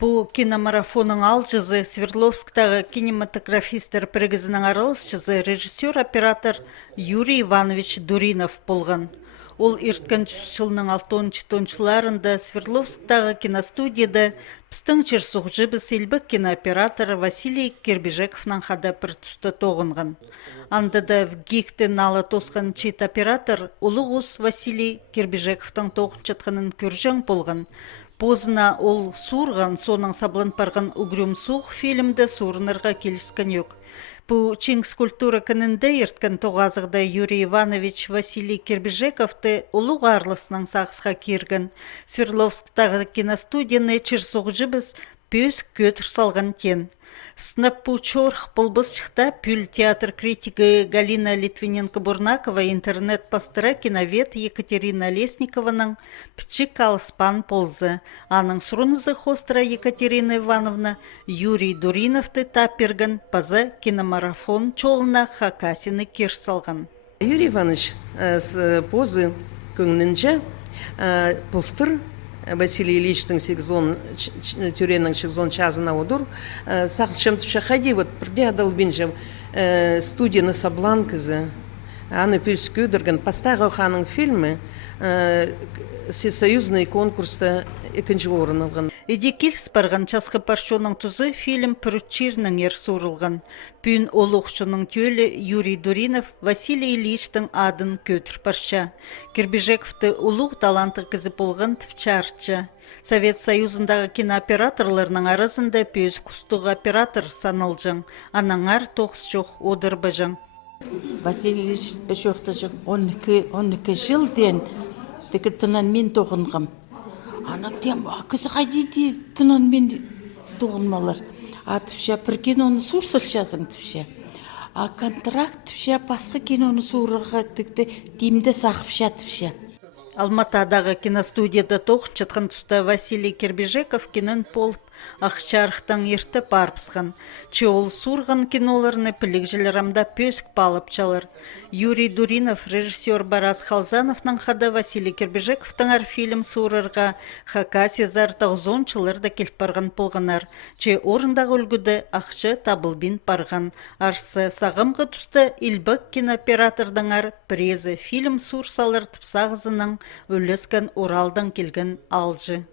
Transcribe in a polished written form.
Бұл киномарафонның алжызы Свердловсктағы кинематографистер бірігізінің аралысшызы режиссер-оператор Юрий Иванович Дуринов болған. Ол ирткан жылының 6-7 Свердловсктағы киностудияда пістің черсуғжы бісілбік кинооператор Василий Кирбежековның хада бір тұста тоғынған. Андыда в гикті налы тосқан чет оператор Улығыз Василий Кирбежековтың тоғын жатқанын көржен болған. Позына ол сурған, соның саблын парған «Угрюм сух» фильмді сурынырға келіскен yok. Бұл Чингс культура кінінде ерткін тоғазығда Юрий Иванович Василий Кирбежековты ұлық арлысының сағысқа керген. Свердловсктағы киностудияны черсуғжы біз пөз көтір салған кен. Сынап пучорх болбысчықта пүл театр критигі Галина Литвиненко-Бурнакова интернет-пастыра киновед Екатерина Лесникованың пічік алыспан ползы. Аның сұрынызы хостыра Екатерина Ивановна Юрий Дуриновты таппергін пазы киномарафон чолына хакасины кер салған. Юрий Иванович с позы көңнінжі пұлстыр Василий Ильичтің тюреннің шекзон чазына одур, сақшым түші хади, вот бірде адалбин жем студияны саблан кізі, аны пөз көдірген, пастағы қаның фильмі Всесоюзный конкурста екінші орын алған. Эдекилс барған часқы паршоның тұзы фильм Пүртчирнің ер сурылған. Пүн олуқшының төлі Юрий Дуринов Василий Ильичтің адын көтір парша. Кирбежековты ұлық таланты кізі болған тіпчарчы. Совет Союзындағы кинооператорларының арасында пөз күстіғ оператор саналжың. Анаңар тоқс жоқ одыр бажың. Василий Ильич өшөқті жың 12 жыл ден тікі тынан мен тоғынғым. Анам дем, кісі қайдейді тынан мен тоғынмалар. Тіпше бір киноны сұрсыл жазың тіпше. Контракт тіпше басқы киноны сұрыға тікті деймді сақыпша тіпше. Алматадағы киностудияда тоқ чатқан тұста Василий Кирбежеков кинын полып, ақчарықтан ерті парпсқан. Чеол сурған киноларыны пілікжілірамда пөсік балып чалыр. Юрий Дуринов, режиссер Барас Халзановның хада Василий Кирбежековтың ар фильм сурырға Хакаси зартық зончылырда келіп барған болғанар. Че орындағы үлгіді ақчы табылбин барған. Арсы сағымғы тұста Илбік кинооператордың ар презі фильм сур салыр тұпсағызының өлескен оралдан келген алжы.